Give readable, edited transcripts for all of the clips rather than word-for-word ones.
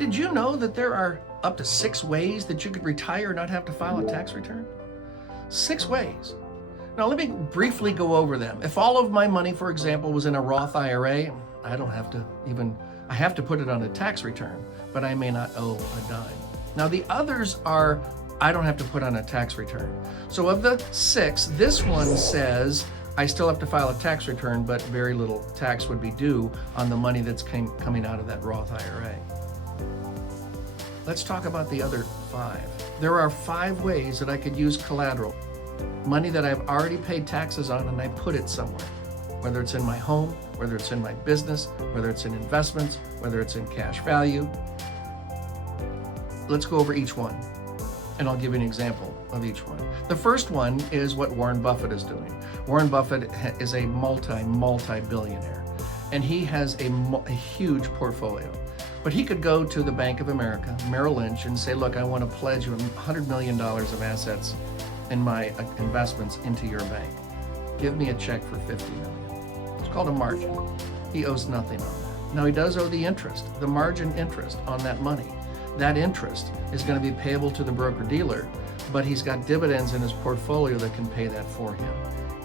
Did you know that there are up to 6 ways that you could retire and not have to file a tax return? 6 ways. Now let me briefly go over them. If all of my money, for example, was in a Roth IRA, I have to put it on a tax return, but I may not owe a dime. Now the others are, I don't have to put on a tax return. So of the 6, this one says I still have to file a tax return, but very little tax would be due on the money that's coming out of that Roth IRA. Let's talk about the other 5. There are 5 ways that I could use collateral. Money that I've already paid taxes on and I put it somewhere. Whether it's in my home, whether it's in my business, whether it's in investments, whether it's in cash value. Let's go over each one, and I'll give you an example of each one. The first one is what Warren Buffett is doing. Warren Buffett is a multi-billionaire, and he has a huge portfolio. But he could go to the Bank of America, Merrill Lynch, and say, look, I want to pledge you $100 million of assets in my investments into your bank. Give me a check for $50 million. It's called a margin. He owes nothing on that. Now he does owe the interest, the margin interest on that money. That interest is going to be payable to the broker-dealer, but he's got dividends in his portfolio that can pay that for him.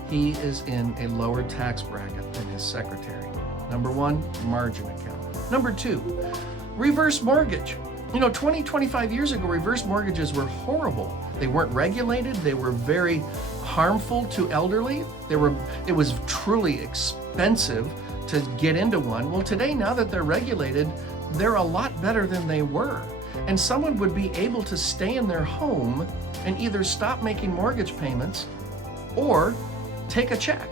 He is in a lower tax bracket than his secretary. Number 1, margin account. Number 2, reverse mortgage. 25 years ago, reverse mortgages were horrible. They weren't regulated. They were very harmful to elderly. It was truly expensive to get into one. Well, today, now that they're regulated, they're a lot better than they were. And someone would be able to stay in their home and either stop making mortgage payments or take a check.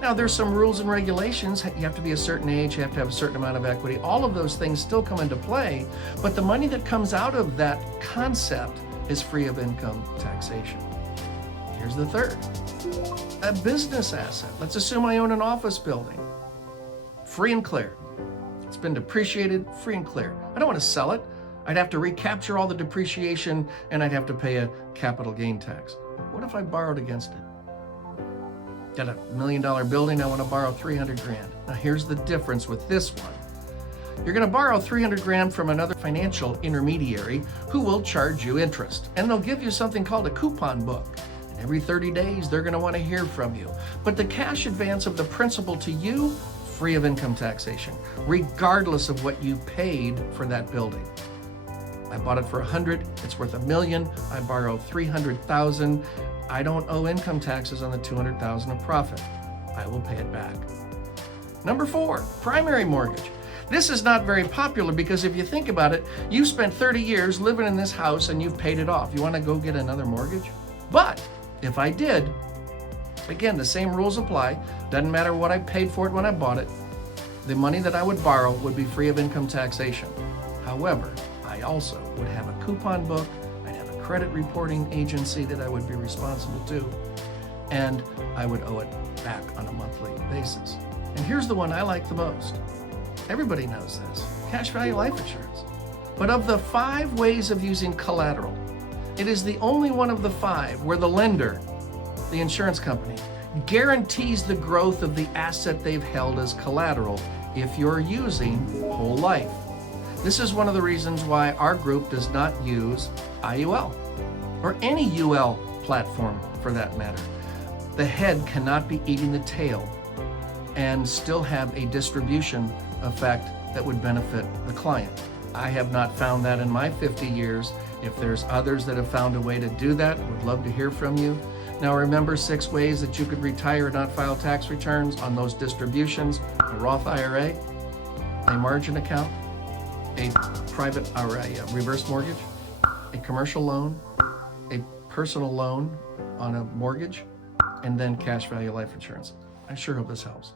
Now, there's some rules and regulations. You have to be a certain age, you have to have a certain amount of equity. All of those things still come into play, but the money that comes out of that concept is free of income taxation. Here's the third, a business asset. Let's assume I own an office building. Free and clear. It's been depreciated, free and clear. I don't want to sell it. I'd have to recapture all the depreciation and I'd have to pay a capital gain tax. What if I borrowed against it? Got a $1 million building, I want to borrow 300 grand. Now here's the difference with this one. You're going to borrow 300 grand from another financial intermediary who will charge you interest. And they'll give you something called a coupon book. And every 30 days, they're going to want to hear from you. But the cash advance of the principal to you, free of income taxation, regardless of what you paid for that building. I bought it for 100, it's worth $1 million. I borrowed 300,000. I don't owe income taxes on the 200,000 of profit. I will pay it back. Number 4, primary mortgage. This is not very popular because if you think about it, you spent 30 years living in this house and you've paid it off. You want to go get another mortgage? But if I did, again, the same rules apply. Doesn't matter what I paid for it when I bought it. The money that I would borrow would be free of income taxation. However, I also would have a coupon book. I'd have a credit reporting agency that I would be responsible to, and I would owe it back on a monthly basis. And here's the one I like the most. Everybody knows this, cash value life insurance. But of the 5 ways of using collateral, it is the only one of the 5 where the lender, the insurance company, guarantees the growth of the asset they've held as collateral if you're using whole life. This is one of the reasons why our group does not use IUL or any UL platform for that matter. The head cannot be eating the tail and still have a distribution effect that would benefit the client. I have not found that in my 50 years. If there's others that have found a way to do that, would love to hear from you. Now remember 6 ways that you could retire and not file tax returns on those distributions: a Roth IRA, a margin account, a private or a reverse mortgage, a commercial loan, a personal loan on a mortgage, and then cash value life insurance. I sure hope this helps.